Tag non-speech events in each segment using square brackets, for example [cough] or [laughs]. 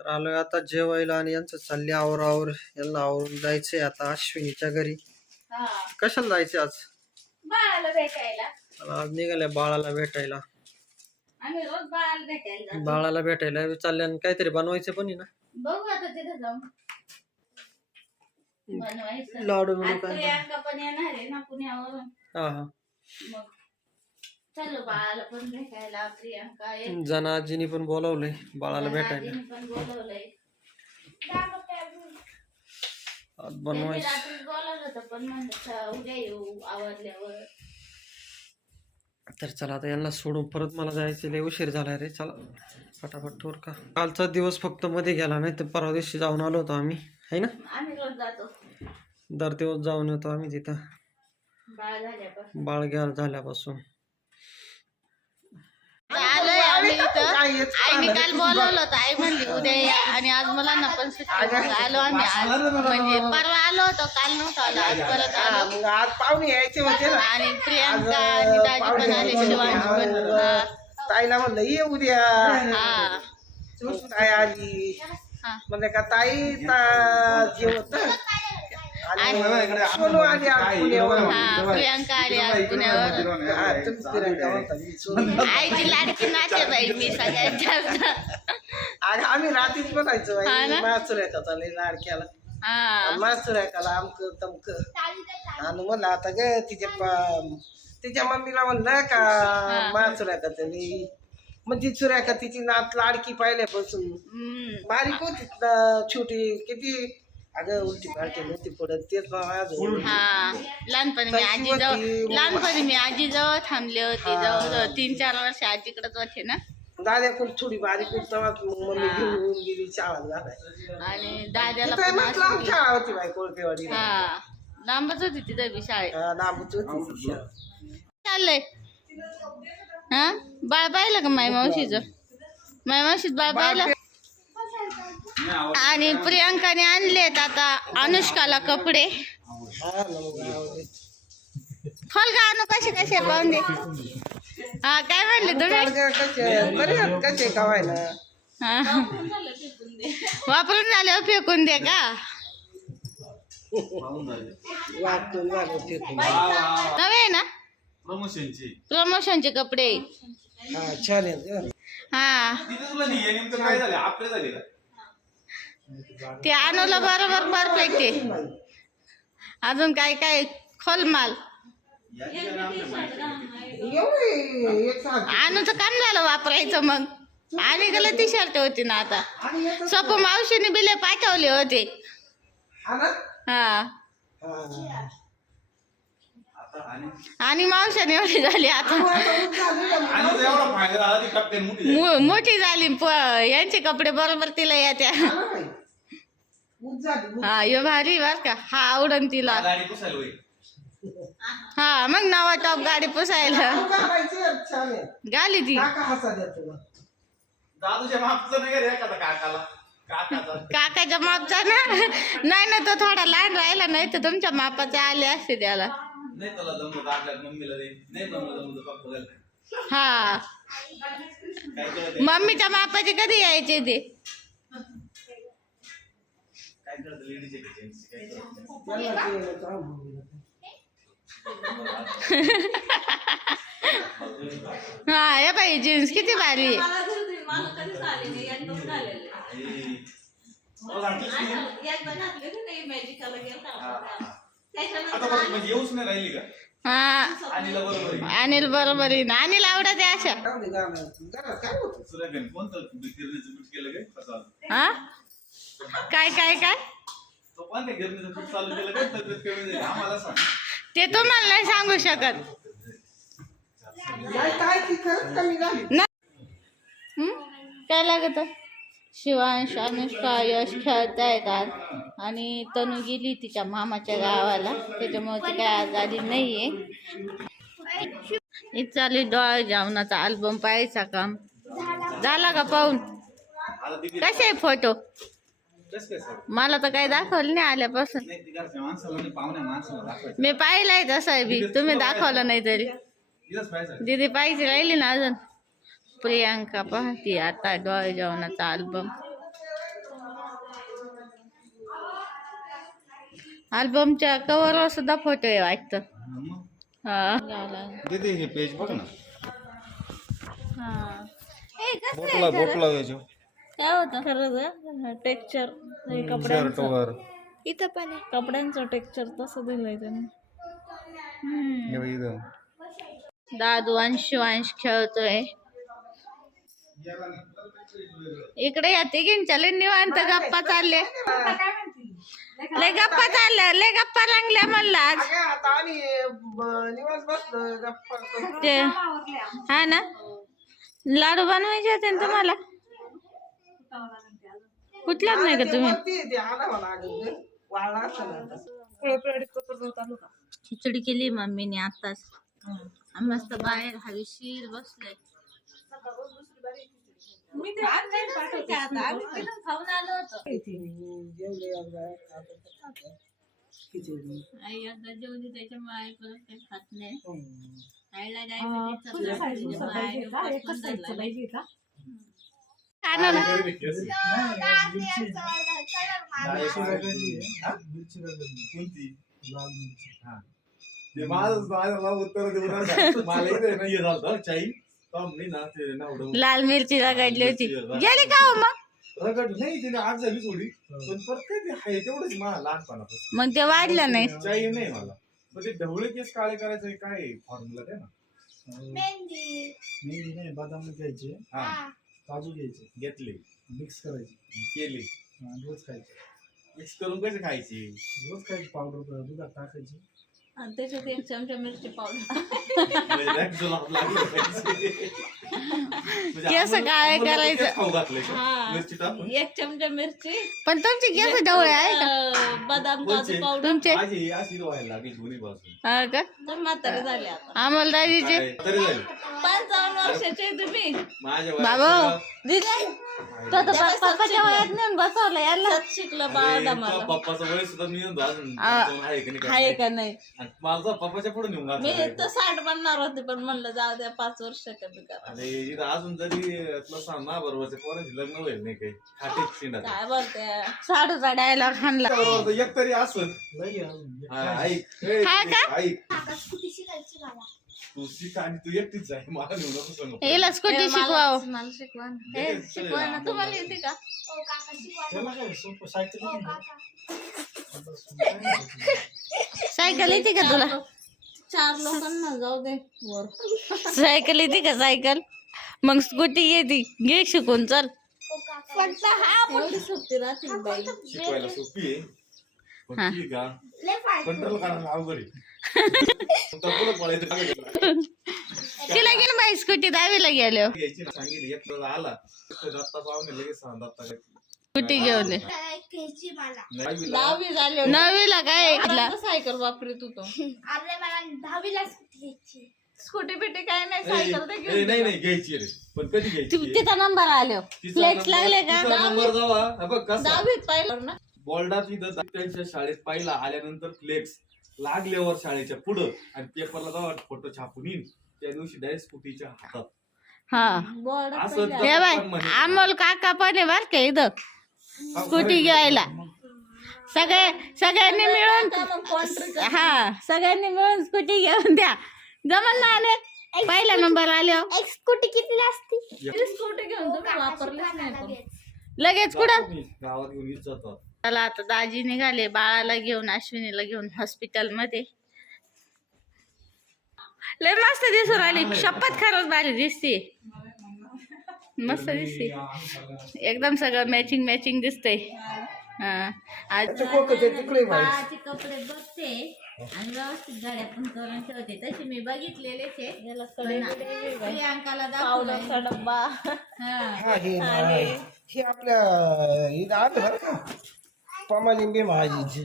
तर आलोय आता जेवायला आणि यांचं चालले आवर आवर यांना आवरून जायचंय आता अश्विनीच्या घरी. हा. कशाला जायचे आज? बाळाला भेटायला. आज निघाल्या बाळाला भेटायला. आम्ही रोज बाळाला भेटायला जातो. बाळाला भेटायला चालले आणि काहीतरी बनवायचं पण आहे ना. बघू आता तिथे जाऊन. बनवायचं. लाडू आज बिडू काय प्रियांका पण येणार आहे ना पुण्यावरून. हा हा. मग चलो बाळाला पण भेटायला प्रियांका ये जना आजीनी पण बोलावलंय बाळाला भेटायला. आजीने पण बोलवलंय. आज त्यांनी बनवायचं. रात्री बोलवलं होतं पण म्हणलं उद्या येऊ आवडल्यावर तर चला आता यांना सोडून परत मला जायचं लय उशीर झालाय रे. चला फटाफट ठोर का. कालचा दिवस फक्त मध्ये गेला नाही तर परवा दिवशी जाऊन आलो होतो आम्ही. है ना? आम्ही रोज जातो. दर दिवस जाऊन येतो आम्ही तिथं. बाळ झाल्यापासून. बाळ घ्या झाल्यापासून. आम्ही इथं आईने काल बोलवलं होतं आई म्हणली उद्या या. आणि आज मुलांना पण सुट्टी मग आलो आम्ही आज. म्हणजे परवा आलो होतो काल नव्हतं आलो आज परत आलो. मग आज पाहुणे यायचे होते ना. आणि प्रियांका आणि दाजी पण आले शिवानी पण. हा. ताईला म्हणलं ये उद्या. हा. ताई आली. हा. म्हणलं का ताई ता- जेवत सोनू आली. हा प्रियांका आली आज पुण्यावर हा, तुम्हीच फिरायला म्हणता, मी सोनू. [laughs] आईची लाडकी नाचे बाई मी सगळ्यात जास्त. आणि आम्ही रात्रीच हा बाई. ना? मास सुरायचा चालले लाडक्याला. हा. मास सुरायकाला आमक तमक. आणि म्हणलं आता ग तिच्या प- तिच्या मम्मीला म्हणलं का मास सुरायका चालली मग ती सुरायका तिची नात लाडकी पाहिल्यापासून. हम्म. बारीक होती ना, छोटी किती? अगं उलटी पालटी नव्हती पडत. तेच बाबा. हा. लहानपणी मी आजी जवळ लहानपणी मी आजी जवळ थांबले होते. जवळ तीन चार वर्ष आजीकडेच होते ना. दाद्या पण थोडी बारीक होती तेव्हा मग मम्मी घेऊन गेली शाळा आणि दाद्याला तिथं पण मग लांब असं- शाळा होती बाई कोळपेवाडी हा. लांबच होती तिथं बी शाळेत. लांबच होती ती. शाळा. चाललंय. हा? बाळ पाहिलं का माय मावशीचं? माय मावशीत बाळ पाहिलं? आणि प्रियांकाने आणलेत आता अनुष्काला कपडे. हा. खोल का आणू कसे कसे पाहून दे हा काय म्हणले तुम्ही? कसे कवायला हा. वापरून फेकून दे का? झालं नवे ना? प्रमोशनची. प्रमोशनचे कपडे. हा छान. हा. ते आणलं बरोबर परफेक्ट आहे. अजून काय काय? खोल माल. एवढे आणूचं काम झालं वापरायचं मग. आणि गेलं टी शर्ट होती ना आता. सोप मावशीने बिले पाठवले होते. हा. आणि मावशाने एवढी झाली आता. मोठी झाली. मो- मोठी झाली प- यांचे कपडे बरोबर तिला येत्या. हा यो भारी बर का. हा आवडन तिला. गाडी पुसायला होईल. हा मग नवा टॉप गाडी पुसायला. गाली ती. दादूच्या नाही का रे एखादा काकाला. काकाच्या मापचा ना? नाही ना तो थोडा लहान राहिला नाही तर तुमच्या मापाचे आले असते त्याला. नाही तुला जमलं तर आपल्या मम्मीला दे. नाही जमलं जमलं तर पप्पा घाल. हा. मम्मीच्या मापाचे कधी यायचे ते? काय. हा या बाई जीन्स किती भारी आहे. आता बघ, म्हणजे येऊच नाही राहिली का हा आजीला बरोबर आहे. अनिल बरोबर आहे ना अनिल आवडते अशा काय होतं कोणतं केलं काय कसं हा काय काय काय? तो कोणत्या गिरणीचं पीठ चालू केलं काय तब्येत कमी झाली? आम्हाला सांग. ते तुम्हाला नाही सांगू शकत. काय ती खरंच कमी झाली. हं? काय लागत? शिवांश अनुष्का यश खेळताय का? आणि तनू गेली तिच्या मामाच्या गावाला. त्याच्यामुळे ती काय आज आली नाहीये. इथं चालू डोळ जेवणाचा अल्बम पाहायचा काम. झाला का पाहून? आता कसे आहे फोटो मला तर काही दाखवलं नाही आल्यापासून. मी पाहिलंय तसं बी. तुम्ही दाखवलं नाही तरी. दीदी पाहिजे राहिली ना अजून. प्रियांका पाहती आता डोळे जेवणाचा अल्बम अल्बमच्या कवरवर सुद्धा फ़ोटो आहे वाटत. दीदी हे पेज बघ ना. हा. बोटला बोटला काय होतं? खरं टेक्स्चर शर्ट कपड्यांचं. वर. इथं पण आहे. कपड्यांचं टेक्स्चर तसं दिलंय त्याने. हम्म. हे बघ इथं. दादू अंश अंश खेळतोय. इकडे या तिघींच्या लय निवांत गप्पा चालले लय गप्पा चालल्या लय गप्पा लागल्या म्हणलं आज. अगं, आता आम्ही ब- निवांत बसलो गप्पा करू. ते हा ना? लाडू बनवायचे होते ना तुम्हाला? कुठलाच नाही का तुम्ही? आता. खिचडी केली मम्मीने आताच. आम्ही मस्त बाहेर हवेशीर बसलोय. खाऊन आलो होतो. जेवले एकदा, आता खिचडी. आई जेवली त्याच्यामुळे आई परत काही खात नाही. हम्म. आईला ते उत्तर देऊन. मला चाई ना ते लाल मिरची रगडली होती. गेली का हो मग? रगड नाही तिने आज झाली थोडी. पण परत काय ते आहे तेवढंच मला लहानपणापासून. मग ते वाढलं नाही. चाई नाही मला. पण ते ढवळे केस काळे करायचं काय फॉर्म्युला काय ना? मेहंदी. नाही बदाम घ्यायचे. हा. काजू घ्यायचे घेतले. मिक्स करायचे. केले. आणि रोज खायचे. मिक्स करून कसे खायचे? रोज खायची पावडर दुधात टाकायची. आणि त्याच्यात एक चमचा मिरची पावडर. म्हणजे direct जुलाब लागले. पाहिजे. म्हणजे केस आपण करायचं. हा. एक चमचा मिरची. पण तुमची केस डवळे आहे का? बदाम? काजू पावडर. तुमचे? माझी अशी व्हायला लागली दोन्ही बाजून हा का? म्हातारे झाले आता. आम्हाला काय? तरी झाली. पंचावन्न वर्षाचे तुम्ही. माझ्या बाबा वयात तर पप्पाच्या वयात नेऊन बसवलं याला शिकलं अरे, तुझ्या पप्पाचं वय सुद्धा मी म्हणतो अजून आ, दोन आहे का नाही काय आहे माहिती. का नाही? आणि माझा पप्पाच्या पुढे नेऊन मी घातलं तर साठ बनणार होते पण म्हणलं जाऊ द्या पाच वर्ष कमी करा. आणि इथं अजून तरी तुला सांग ना बरोबरच्या पोरांची लग्न होईल नाही काही. खाटेच शिंडा. काय बोलते? साडूचा डायलॉग हाणला एक तरी असं. लई अजून एक हा, खायची. ऐक. ए, हा का? ऐक. तू शिक आणि तू एकटीच आहे मला नेऊ नको सांगू. हिला स्कूटी शिकवाव. मला शिकवा हे, शिकवा ना. तुम्हाला येते का? त्याला काय सोपं सायकल येते ना. सायकल येते का तुला? चार लोकांना जाऊ दे वर. सायकल येते का सायकल? मग स्कूटी येते. घे शिकून चल. एवढी सुट्टी राहतील बाई. शिकवायला सोपी आहे. पण हा. ती का कंट्रोल करायला अवघड आहे. मग तर पुढं पळायचं काय तिला गेली बाई स्कूटी दहावीला गेलो. घ्यायची ना सांगितली एक तास आला. तर दत्ता पाहुणे लगेच सांग दत्ता काय. स्कूटी घेऊन नववीला काय सायकल वापरत होतो अरे मला दहावीला स्कूटी बिटी काय नाही सायकल ए, नाही नाही घ्यायची रे. पण कधी घ्यायची तिचा नंबर आलो. फ्लेक्स नंबर- लागले का? नंबर जावा. हा बघ दहावीत पाहिलं ना? बोर्डात इथं त्यांच्या शाळेत पाहिला आल्यानंतर फ्लेक्स लागल्यावर शाळेच्या पुढं. आणि पेपरला जावा फोटो छापून येईन. त्या दिवशी डायरेक्ट स्कूटीच्या हातात. हा. म्हणे. अमोल काका पण आहे बर का इथं. स्कूटी घ्यायला. सगळे सगळ्यांनी मिळून हा सगळ्यांनी मिळून स्कूटी घेऊन द्या. जमल ना आले पहिला नंबर आल्यावर एक स्कूटी कितीला असते? स्कूटी घेऊन. लगेच. कुठं? चला आता दाजी निघाले बाळाला घेऊन अश्विनीला घेऊन हॉस्पिटलमध्ये लय मस्त दिसून राहिली. शपथ खरंच भारी दिसते. मस्त दिसते. एकदम सगळं मॅचिंग मॅचिंग दिसतंय. हा. आज. बाळाचे कपडे बघते. आणि व्यवस्थित गाड्या पण करून ठेवते. तसे मी बघितलेलेच आहे. पण प्रियांकाला दाखवला डब्बा. हा. हे हे आपल्या इथं आलं बरं का? पमालिंबी महाजीचे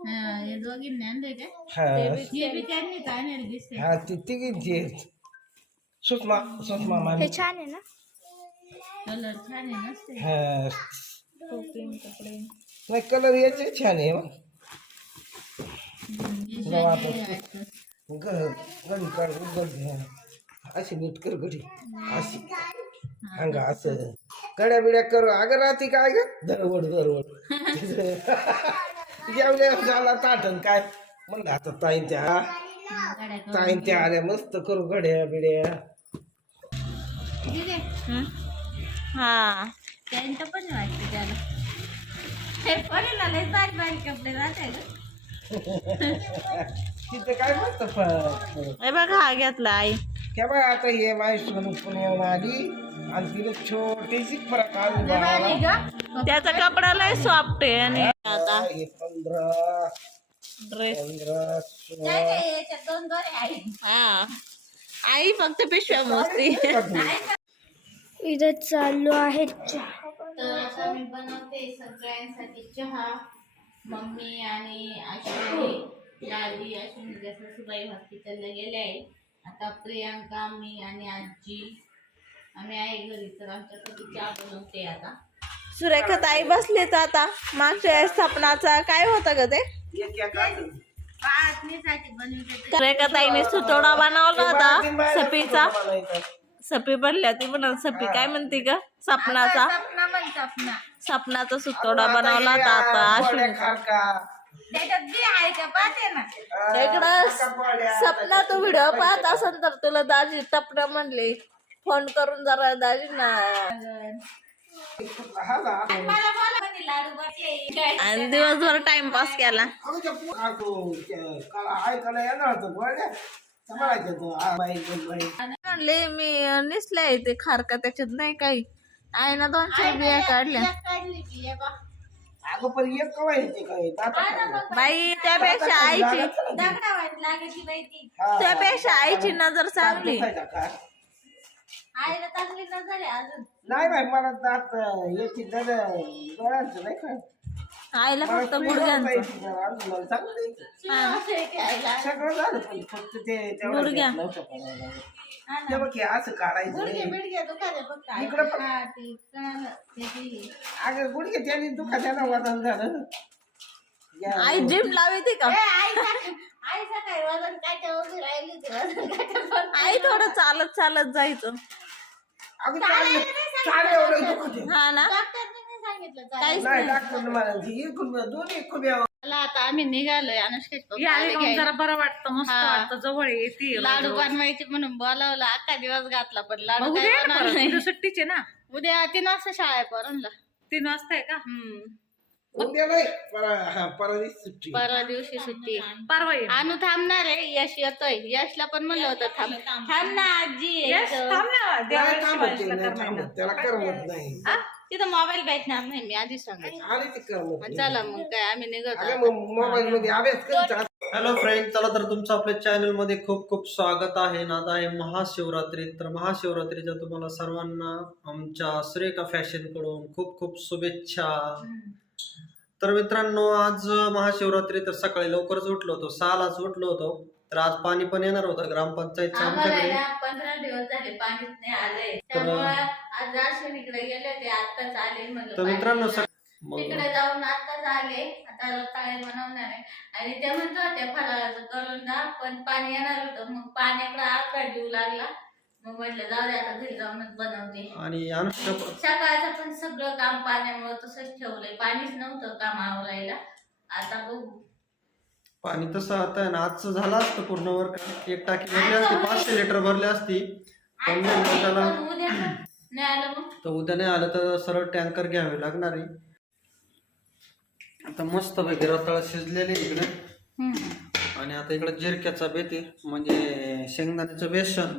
हे दोघींनी आणले का हे. बी त्यांनी काय दिसते हा ती तिघींची सुषमा सुषमा हे छान आहे ना? कलर छान आहे हा. नाही कलर याचे छान आहे हो. नवा तो. ग- गडी काढ गडी हा. अशी नीट कर गडी अशी. अंगा असं. गड्या बिड्या कर. अगं राहते काय ग? दरवड दरवड. [laughs] जेवल्या झाला ताटण काय? म्हणलं आता ताईन त्या ताईन त्या आल्या मस्त करू गड्या बिड्या हा. त्यांचं पण वाटतं त्याला. हे पण लय बारीक बारीक कपडे राहते तिथे काय मस्त हे बघ हा घेतला आई. त्या आता हे आली. आणि छोटीशी फरक. त्याचा कपडा लय सॉफ्ट आहे आणि आता. हे पंधरा ड्रेस पंधरा सोळा. हा. आई फक्त पिशव्या मोजती. इथं चालू आहे. तर आता मी बनवते सगळ्यांसाठी चहा मम्मी आणि दादी जसं सुबाई हॉस्पिटलला गेले आहे. आता प्रियांका मी आणि आजी आम्ही आहे घरी तर आमच्यासाठी चहा बनवते आता. सुरेखा ताई बसलेत आता मागच्या वेळेस स्थापनाचा काय होतं ग ते. सुरेखा ताईने सुतोडा बनवला होता सपीचा. सपी बनल्या ती म्हणून सपी काय म्हणते ग? सपनाचा? सपनाचा सुतोडा बनवला होता आता. खारका. इकडं सपना तू व्हिडिओ पाहत असेल तर तुला दाजी टपना म्हणले. फोन करून जरा दाजी ना हा ना. आणि दिवसभर टाइमपास केला. ऐकायला येणार होतं. सांभाळायचं तो. आ, बाई, बाई, बाई. म्हणले मी नेसले ते खारका त्याच्यात नाही काही आहे ना दोन चार बिया काढल्या अगं पण एक कवा येते काय दातात बाई त्यापेक्षा आईची. त्यापेक्षा आईची नजर चांगली दुखायचा का? नाही बाई मला दात याची डोळ्यांचं नाही का आईला फक्त गुडघ्यांचं गुडघ्या. हे. असं काढायचं इकडं अगं गुडघे त्याने वजन झालं. आई जिम लावी ती का आई थोडं चालत चालत जायचं. हा ना? काहीच नाही नाही. डॉक्टर मला. इकडून दोन्ही खूप यावं मला आता आम्ही निघालोय. अनुष्का जरा बरं वाटतं मस्त हा. वाटतं जवळ येते लाडू बनवायचे म्हणून बोलावलं. अख्खा दिवस घातला पण लाडू काय बनवला. नाही. सुट्टीचे ना? उद्या तीन वाजता शाळा आहे पोरांना तीन वाजता आहे का? हम्म. उद्या नाही परा हा परवा सुट्टी. परवा दिवशी सुट्टी. परवा ये. अनु थांबणार आहे यश येतोय. यशला पण म्हणलं होतं थांब. थांब ना आजी यश, यायचं. थांब ना, नाही देवाला थांबत ते, शिवाजीला नाही करमायला. थांबत. त्याला करमत नाही. हा? तिथं मोबाईल भेटणार नाही मी आधी आली नाही. चला मग काय आम्ही निघत अगं आहोत. मग मोबाईल मध्ये अभ्यास करत हॅलो फ्रेंड चला तर तुमचं आपल्या चॅनलमध्ये खूप खूप स्वागत आहे. ना आता आहे महाशिवरात्री. तर महाशिवरात्रीच्या तुम्हाला सर्वांना आमच्या सुरेखा फॅशनकडून खूप खूप शुभेच्छा. तर मित्रांनो आज महाशिवरात्री तर सकाळी लवकरच उठलो होतो. सहालाच उठलो होतो. तर आज पाणी पण येणार होतं. ग्रामपंचायतच्या आम्हाला आमच्याकडे. पंधरा दिवस झाले पाणीच नाही आलंय. त्यामुळे आज अश्विनीकडे गेले होते आत्ताच आले म्हणलं तर मित्रांनो. सक- मग तिकडे जाऊन आत्ताच आले. आता रताळे बनवणार आहे? आणि ते म्हणत होते फराळाचं करून जा पण पाणी येणार होतं. मग पाण्याकडे आकडा जीव लागला. मग म्हटलं जाऊ दे आता घरी जाऊनच बनवते. आणि अनुष्का सकाळचं पण सगळं काम पाण्यामुळे तसंच ठेवलंय. पाणीच नव्हतं काम आवरायला. आता बघू. पाणी तसं आता आहे ना आजचं झालं असतं पूर्ण वर का एक टाकी भरली असती पाचशे लिटर भरली असती. पण नाही मग त्याला पण उद्या नाही आलं मग? तर उद्या नाही आलं तर सरळ टँकर घ्यावे लागणार आहे. आता मस्त पैकी रताळ शिजलेले इकडे. आणि आता इकडे जिरक्याचा बेते म्हणजे शेंगदाण्याचं बेसन.